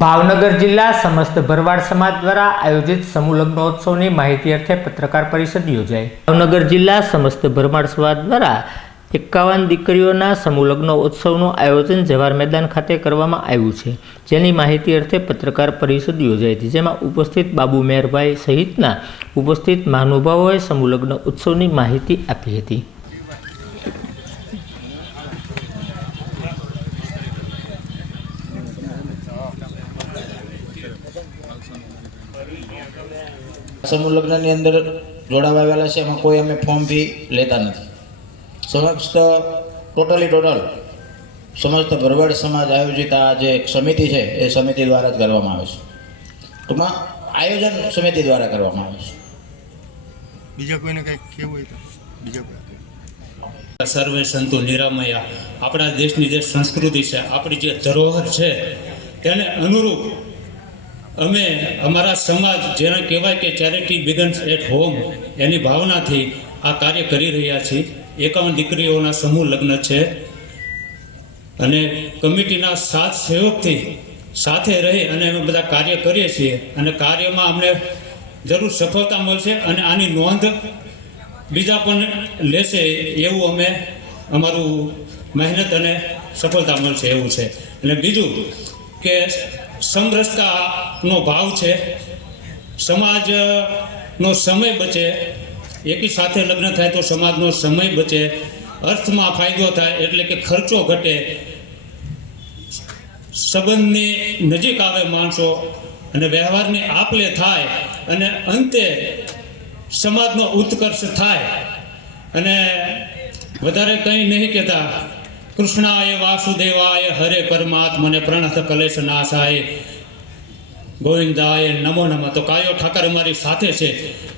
ભાવનગર જિલ્લા સમસ્ત ભરવાડ સમાજ દ્વારા આયોજિત સમૂહ લગ્નોત્સવની માહિતી અર્થે પત્રકાર પરિષદ યોજાઈ. ભાવનગર જિલ્લા સમસ્ત ભરવાડ સમાજ દ્વારા એકાવન દીકરીઓના સમૂહ લગ્નોત્સવનું આયોજન જવાહર મેદાન ખાતે કરવામાં આવ્યું છે. જેની માહિતી અર્થે પત્રકાર પરિષદ યોજાઈ હતી, જેમાં ઉપસ્થિત બાબુ મેરભાઈ સહિતના ઉપસ્થિત મહાનુભાવોએ સમૂહ લગ્ન ઉત્સવની માહિતી આપી હતી. સમૂહ લગ્નની અંદર જોડાવા આવેલા છે એમાં કોઈ અમે ફોર્મ ફી લેતા નથી. સમસ્ત ટોટલી ટોટલ સમસ્ત ભરવાડ સમાજ આયોજિત આ જે સમિતિ છે એ સમિતિ દ્વારા જ કરવામાં આવે છે. ટૂંકમાં આયોજન સમિતિ દ્વારા કરવામાં આવે છે. બીજા કોઈને કંઈક કહેવું હોય તો? બીજા કોઈ? સર્વે સંતો નિરામયા. આપણા દેશની જે સંસ્કૃતિ છે આપણી જે ધરોહર છે તેને અનુરૂપ અમે અમારા સમાજ જેને કહેવાય કે ચેરિટી બિગન્સ એટ હોમ એની ભાવનાથી આ કાર્ય કરી રહ્યા છીએ. એકાવન દીકરીઓના સમૂહ લગ્ન છે. અને કમિટીના સાથ સહયોગથી સાથે રહી અને અમે બધા કાર્ય કરીએ છીએ. અને કાર્યમાં અમને જરૂર સફળતા મળશે અને આની નોંધ બીજા પણ લેશે એવું અમે અમારું મહેનત અને સફળતા મળશે એવું છે. અને બીજું કે સમરસતાનો ભાવ છે, સમાજનો સમય બચે, એકી સાથે લગ્ન થાય તો સમાજનો સમય બચે, અર્થમાં ફાયદો થાય એટલે કે ખર્ચો ઘટે, સંબંધની નજીક આવે માણસો અને વ્યવહારની આપલે થાય અને અંતે સમાજનો ઉત્કર્ષ થાય. અને વધારે કંઈ નહીં કહેતા કૃષ્ણાય વાસુદેવાય હરે પરમાત્મને પ્રણથ કલેશ નાશાય. ગોવિંદાય નમો નમઃ. તો કાયો ઠાકર અમારી સાથે છે.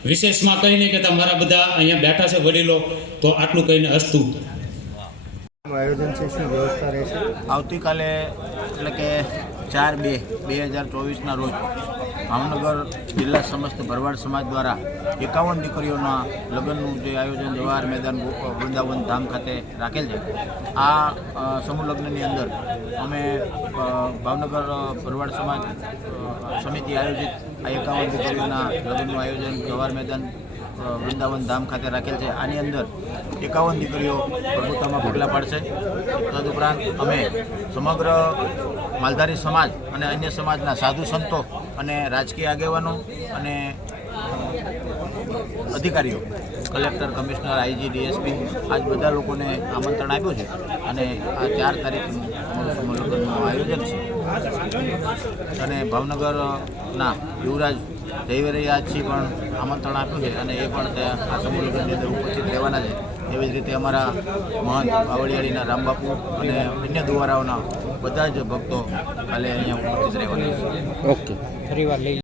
વિશેષમાં કહીને નહીં તમારા મારા બધા અહીંયા બેઠા છે વડીલો તો આટલું કહીને હસતું આયોજન છે શું વ્યવસ્થા રહેશે? આવતીકાલે એટલે કે ચાર બે બે હજાર ચોવીસના રોજ ભાવનગર જિલ્લા સમસ્ત ભરવાડ સમાજ દ્વારા એકાવન દીકરીઓના લગ્નનું જે આયોજન જવાહર મેદાન વૃંદાવન ધામ ખાતે રાખેલ છે. આ સમૂહ લગ્નની અંદર અમે ભાવનગર ભરવાડ સમાજ સમિતિ આયોજિત આ એકાવન દીકરીઓના લગ્નનું આયોજન જવાહર મેદાન વૃંદાવન ધામ ખાતે રાખેલ છે. આની અંદર એકાવન દીકરીઓ પ્રભુતામાં પગલાં પાડશે. તદુપરાંત અમે સમગ્ર માલધારી સમાજ અને અન્ય સમાજના સાધુ સંતો અને રાજકીય આગેવાનો અને અધિકારીઓ, કલેક્ટર, કમિશનર, આઈજી, ડીએસપી આજ બધા લોકોને આમંત્રણ આપ્યું છે અને આ ચાર તારીખનું અમારું લગ્નનું આયોજન છે. અને ભાવનગરના યુવરાજ જયવરયાજી પણ આમંત્રણ આપ્યું છે અને એ પણ આ સમૂહ લગ્નની અંદર ઉપસ્થિત રહેવાના છે. એવી જ રીતે અમારા મહંત બાવળિયાળીના રામબાપુ અને અન્ય દુવારાઓના બધા જ ભક્તો કાલે અહીંયા ઉપસ્થિત રહેવાના છે. ઓકે. ફરીવાર લઈ